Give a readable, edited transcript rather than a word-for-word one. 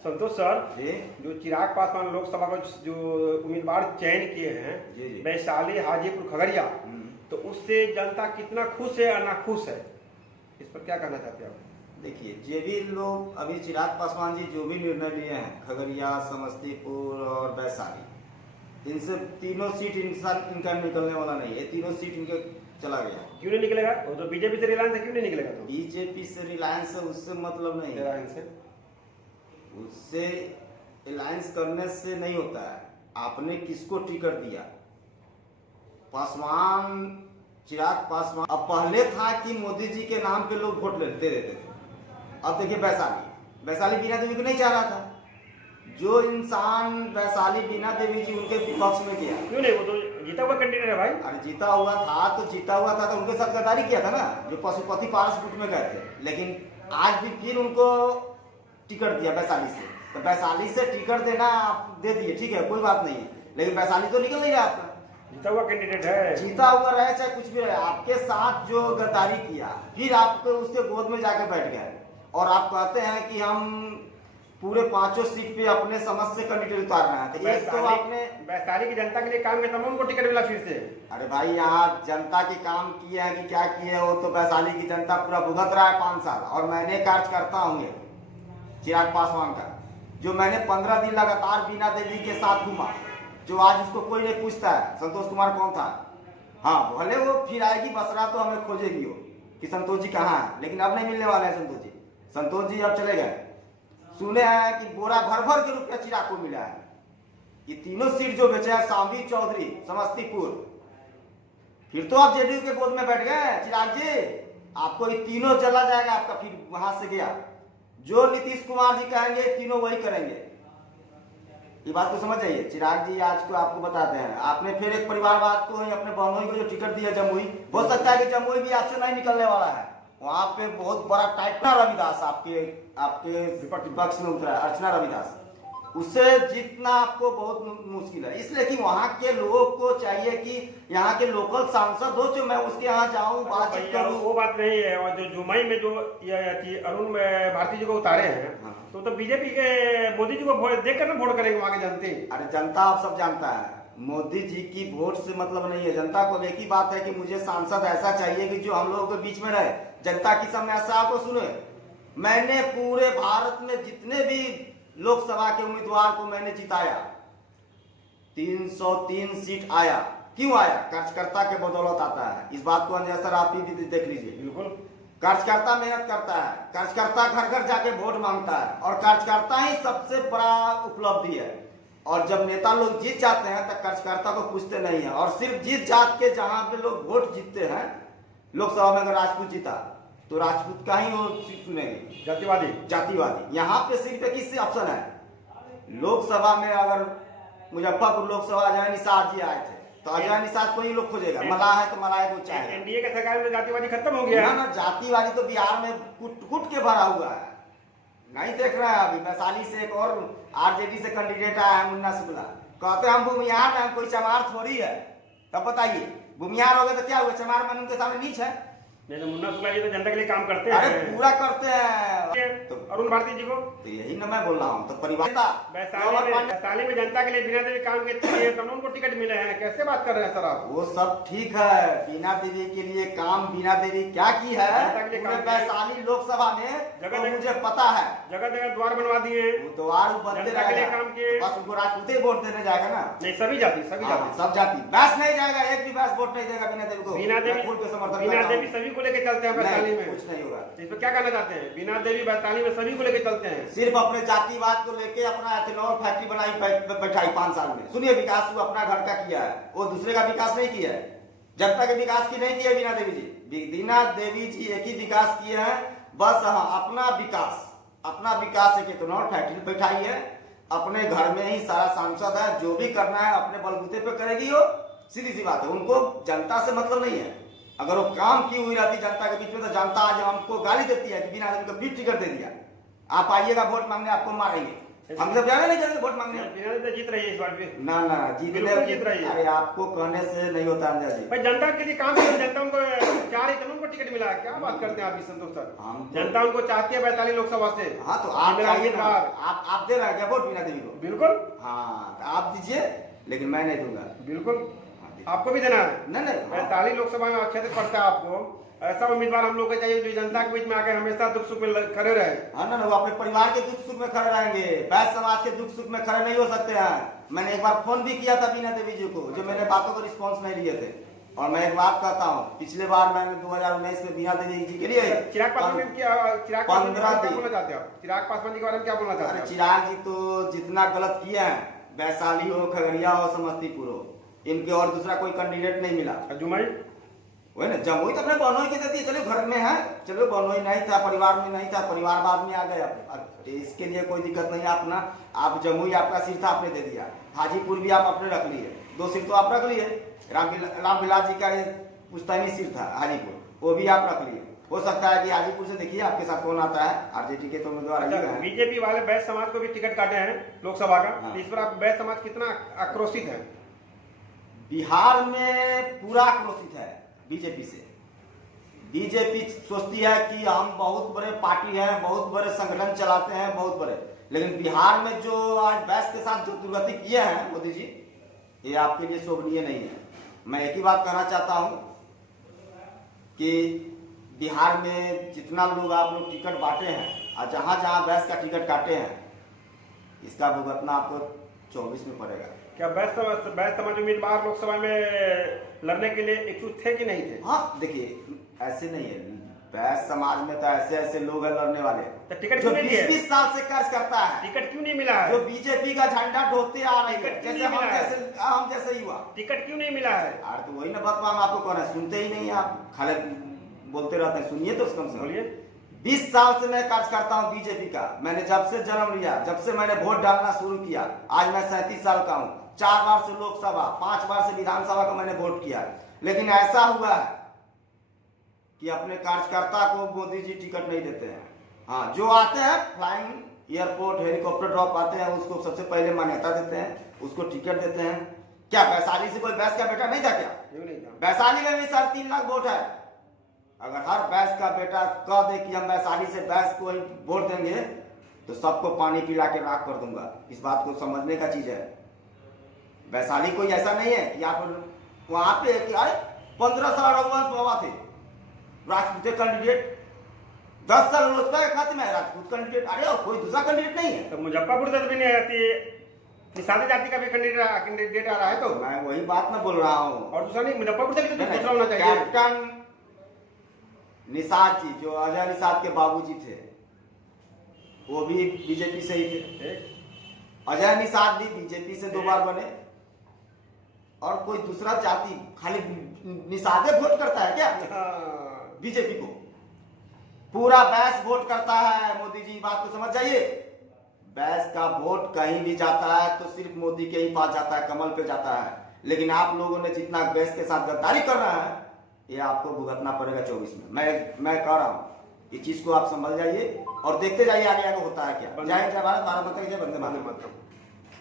संतोष sir जी जो चिराग पासवान लोकसभा का जो उम्मीदवार चयन किए हैं जी जी। वैशाली हाजीपुर खगड़िया, तो उससे जनता कितना खुश है या नाखुश है, इस पर क्या कहना चाहते हैं आप? देखिए, जो भी लोग अभी चिराग पासवान जी जो भी निर्णय लिए हैं, खगड़िया, समस्तीपुर और वैशाली, इनसे तीनों सीट इनका निकलने वाला नहीं है। तीनों सीट इनके चला गया। क्यों नहीं निकलेगा? वो तो बीजेपी से रिलायंस है, क्यों नहीं निकलेगा? तो बीजेपी से रिलायंस है, उससे मतलब नहीं है। रिलायंस से उससे अलायंस करने से नहीं होता है। आपने किसको टिकट दिया? पासवान, चिराग पासवान। अब पहले था कि मोदी जी के नाम पे लोग वोट दे देते थे। अब देखिए वैशाली बीना देवी को नहीं चाह रहा था। जो इंसान वैशाली बीना देवी जी उनके विपक्ष में गया, क्यों नहीं? वो तो जीता हुआ कैंडिडेट है भाई। अरे जीता हुआ था तो उनके साथ गद्दारी किया था ना, जो पशुपति पारस गुट में गए थे। लेकिन आज भी फिर उनको टिकट दिया वैशाली से। तो वैशाली से टिकट देना आप दे दिए, ठीक है, कोई बात नहीं है, लेकिन वैशाली तो निकल नहीं रहा आपका। जीता हुआ कैंडिडेट है, जीता हुआ रहे चाहे कुछ भी रहे, आपके साथ जो गद्दारी किया, फिर आपको उसके गोद में जाके बैठ गए और आप कहते हैं कि हम पूरे 5 सीट पे अपने समझ से कैंडिडेट उतार रहे हैं। तो एक तो आपने वैशाली की जनता के लिए काम किया, तमाम को टिकट मिला फिर से। अरे भाई, यहाँ जनता के काम किए हैं कि क्या किए हैं, वो तो वैशाली की जनता पूरा भुगत रहा है 5 साल। और मैंने कार्यकर्ता होंगे चिराग पासवान का, जो मैंने 15 दिन लगातार बीना देवी के साथ घूमा, जो आज उसको कोई नहीं पूछता है संतोष कुमार कौन था। हाँ, भले वो फिर आएगी बसरा तो हमें खोजेगी वो कि संतोष जी कहाँ है, लेकिन अब नहीं मिलने वाले हैं संतोष जी। संतोष जी अब चले गए। सुने हैं कि बोरा भर भर के रुपया चिराग को मिला है। ये तीनों सीट जो बेचे हैं, सांबी चौधरी समस्तीपुर, फिर तो आप जेडीयू के गोद में बैठ गए चिराग जी। आपको ये तीनों चला जाएगा आपका, फिर वहां से गया। जो नीतीश कुमार जी कहेंगे तीनों वही करेंगे। ये बात को समझ जाइए। चिराग जी आज को आपको बताते हैं, आपने फिर एक परिवारवाद को ही, अपने बहनोई को जो टिकट दिया जमुई, हो सकता है कि जमुई भी आपसे नहीं निकलने वाला है। वहां पे बहुत बड़ा टाइटना रविदास आपके विपक्ष में उतरा है, अर्चना रविदास। उससे जीतना आपको बहुत मुश्किल है, इसलिए कि वहाँ के लोगों को चाहिए कि यहाँ के लोकल सांसद हो, जो मैं उसके यहाँ जाऊँ, बातचीत करूँ। वो बात नहीं है। और जो जुमाई में जो अरुण भारती जी को उतारे हैं, तो बीजेपी के मोदी जी को वोट देख कर ना वोट करेंगे वहाँ के जनते। अरे जनता आप सब जानता है, मोदी जी की वोट से मतलब नहीं है। जनता को एक ही बात है कि मुझे सांसद ऐसा चाहिए कि जो हम लोगों के बीच में रहे, जनता की समस्या को सुने। मैंने पूरे भारत में जितने भी लोकसभा के उम्मीदवार को मैंने जिताया, 303 सीट आया। क्यों आया? कार्यकर्ता के बदौलत आता है। इस बात को अंजय सर आप भी देख लीजिए। बिल्कुल, कार्यकर्ता मेहनत करता है, कार्यकर्ता घर घर जाके वोट मांगता है, और कार्यकर्ता ही सबसे बड़ा उपलब्धि है। और जब नेता लोग जीत जाते हैं तो कार्यकर्ता को पूछते नहीं है। और सिर्फ जीत जात के जहां पे लोग वोट जीतते हैं, लोकसभा में अगर राजपूत जीता तो राजपूत का ही वो सीट चुनेंगे, जातिवादी। यहाँ पे सिर्फ किस ऑप्शन है, लोकसभा में अगर मुजफ्फरपुर लोकसभा अजय निषाद जी आए थे, तो अजय निषाद को ही लोग खोजेगा। मला है तो मलाई को चाहे। एनडीए के सरकार में जातिवादी खत्म हो गया ना, जातिवादी तो बिहार में कुट के भरा हुआ है। नहीं देख रहे हैं? अभी वैशाली से एक और आरजेडी से कैंडिडेट आया है, मुन्ना शुक्ला, कहते हम भूमिहार हैं, कोई चमार थोड़ी है। तब बताइए, भूमिहार हो गए तो क्या हुआ? चमार मन उनके सामने नीच है? नहीं तो मुन्ना शुक्ला जी तो जनता के लिए काम करते अरे हैं, पूरा करते हैं। तो अरुण भारती जी को तो यही ना मैं बोल रहा हूँ। तो परिवार वैशाली में जनता के लिए बीना देवी काम किए, तब उनको टिकट मिले हैं। कैसे बात कर रहे हैं सर आप? वो सब ठीक है, बीना देवी के लिए काम बीना देवी क्या की है वैशाली लोकसभा में, जगह मुझे पता है। जगह जगह द्वार बनवा दिए, वो द्वार बनते रहेगा, काम किए। बस उनको राजपूत ही वोट देने जाएगा ना? नहीं, सभी जाति सब जाति बैस नहीं जाएगा, एक भी बैस वोट नहीं देगा बीना देवी को। बीना देवी सभी को लेके चलते हैं वैशाली में, कुछ नहीं होगा। इस पर क्या कहना चाहते हैं? बीना देवी वैशाली में सभी को लेके चलते हैं, सिर्फ अपने जातिवाद को लेके अपना एथेनॉल फैक्ट्री बनाई बैठाई 5 साल में। सुनिए, विकास वो अपना घर का किया है, वो दूसरे का विकास नहीं किया है। जनता के विकास की नहीं किया बीना देवी जी। बीना देवी जी एक ही विकास किए हैं, बस अपना विकास एक एथेनॉल फैक्ट्री बैठाई है। अपने घर में ही सारा सांसद है, जो भी करना है अपने बलबूते पे करेगी वो, सीधी सी बात है। उनको जनता से मतलब नहीं है। अगर वो काम की हुई रहती जनता के बीच में, तो जनता आज हमको गाली देती है कि बिना देवी को फिर टिकट दे दिया, आप आइएगा वोट मांगने, आपको मारेंगे। हम सब जाने नहीं करेंगे वोट मांगने। बिना तो जीत रही है इस बार भी। ना ना जीत बिल्कुल जीत रही है। अरे आपको कहने से नहीं होता अंदर जी। भाई जनता के लिए काम किया, जनता उनको चाह रही तब उनको टिकट मिला। क्या बात करते हैं आप संतोष सर? जनता उनको चाहती है 42 लोकसभा से। हाँ तो आप आप दे रहे हैं क्या वोट बीना देवी को? बिल्कुल। हाँ तो आप दीजिए, लेकिन मैं नहीं दूंगा। बिल्कुल आपको भी देना है। नहीं 42 लोकसभा में अच्छे से पड़ता है आपको। ऐसा उम्मीदवार हम लोग को चाहिए जो जनता के बीच में आकर हमेशा दुख सुख में खड़े रहे। हाँ ना वो अपने परिवार के दुख सुख में खड़े रहेंगे, बैस समाज के दुख सुख में खड़े नहीं हो सकते हैं। मैंने एक बार फोन भी किया था बीना देवी जी को, जो मेरे बातों को रिस्पॉन्स नहीं लिए थे। और मैं एक बात कहता हूँ, पिछले बार मैंने 2019 में बीना देवी जी के लिए चिराग पासवान क्या बोलना चाहते हैं? चिराग पासवान के बारे में क्या बोलना चाहते हैं? चिराग जी तो जितना गलत किए हैं, वैशाली हो, खगड़िया हो, समस्तीपुर हो, इनके और दूसरा कोई कैंडिडेट नहीं मिला। जुमाई वही ना, जमुई तो अपने बहनोई के देती है। चलो घर में है, चलो बहनोई नहीं था, परिवार में नहीं था, परिवार बाद में आ गया। इसके लिए कोई दिक्कत नहीं है। अपना आप जमुई आपका सीट था, आपने दे दिया। हाजीपुर भी आप अपने रख लिए, 2 सीट तो आप रख लिए। रामविलास जी का पुश्तैनी सीट था हाजीपुर, वो भी आप रख लिए। हो सकता है कि हाजीपुर से देखिए आपके साथ कौन आता है, आरजेडी के तो उम्मीदवार। बीजेपी वाले बैस समाज को भी टिकट काटे हैं लोकसभा का। इस पर आप बैस समाज कितना आक्रोशित है? बिहार में पूरा आक्रोशित है बीजेपी से। बीजेपी सोचती है कि हम बहुत बड़े पार्टी हैं, बहुत बड़े संगठन चलाते हैं, बहुत बड़े। लेकिन बिहार में जो आज बैस के साथ जो दुर्गति किए हैं मोदी जी, ये आपके लिए शोभनीय नहीं है। मैं एक ही बात कहना चाहता हूं कि बिहार में जितना लोग आप लोग टिकट बांटे हैं और जहां जहां बैस का टिकट काटे हैं, इसका भुगतना आपको 24 में पड़ेगा। क्या बैस समाज उम्मीदवार लोकसभा में लड़ने के लिए इच्छुक थे कि नहीं थे? हाँ देखिए, ऐसे नहीं है। बैस समाज में तो ऐसे ऐसे लोग हैं लड़ने वाले, तो टिकट जो क्यों नहीं 20 साल से कर्ज करता है। टिकट क्यों नहीं मिला है? जो बीजेपी का झंडा ढोते आ रहे हैं, जैसे हम जैसे युवा। टिकट क्यों नहीं मिला है? यार तो वही ना बात हम आपको कह रहे हैं, सुनते ही नहीं आप, खाली बोलते रहते हैं। सुनिए तो कम से कम। बोलिए। 20 साल से मैं कार्य करता हूँ बीजेपी का। मैंने जब से जन्म लिया, जब से मैंने वोट डालना शुरू किया, आज मैं 37 साल का हूँ। 4 बार से लोकसभा, 5 बार से विधानसभा का मैंने वोट किया। लेकिन ऐसा हुआ है कि अपने कार्यकर्ता को मोदी जी टिकट नहीं देते हैं। हाँ, जो आते हैं फ्लाइंग एयरपोर्ट हेलीकॉप्टर ड्रॉप आते हैं, उसको सबसे पहले मान्यता देते हैं, उसको टिकट देते हैं। क्या वैशाली से कोई बैस का बेटा नहीं था क्या? वैशाली में भी 3.5 लाख वोट है। अगर हर बैस का बेटा कह दे कि हम वैशाली से बैस को वोट देंगे, तो सबको पानी पिला के राख कर दूंगा। इस बात को समझने का चीज है। वैशाली कोई ऐसा नहीं है कि आप वहां पे 15 साल रघुवंश बाबा थे राजपूत कैंडिडेट, 10 साल लोजपा के खाते में राजपूत कैंडिडेट। अरे और कोई दूसरा कैंडिडेट नहीं है। तो मुजफ्फरपुर से भी नहीं आती, निषाद जाति का भी कैंडिडेट आ रहा है। तो मैं वही बात मैं बोल रहा हूँ। और दूसरा नहीं, मुजफ्फरपुर से भी तो दूसरा होना चाहिए। कैप्टन निषाद जी, जो अजय निषाद के बाबूजी थे, वो भी बीजेपी से ही थे। अजय निषाद भी बीजेपी से 2 बार बने। और कोई दूसरा जाति खाली निषादे वोट करता है क्या बीजेपी को? पूरा बैस वोट करता है। मोदी जी बात को समझ जाइए। बैस का वोट कहीं भी जाता है तो सिर्फ मोदी के ही पास जाता है, कमल पे जाता है। लेकिन आप लोगों ने जितना बैस के साथ गद्दारी कर रहा है, ये आपको भुगतना पड़ेगा 24 में। मैं कह रहा हूँ, इस चीज को आप समझ जाइए और देखते जाइए आगे आगे होता है क्या। जय जय भारत, भारत माता की जय, वंदे मातरम।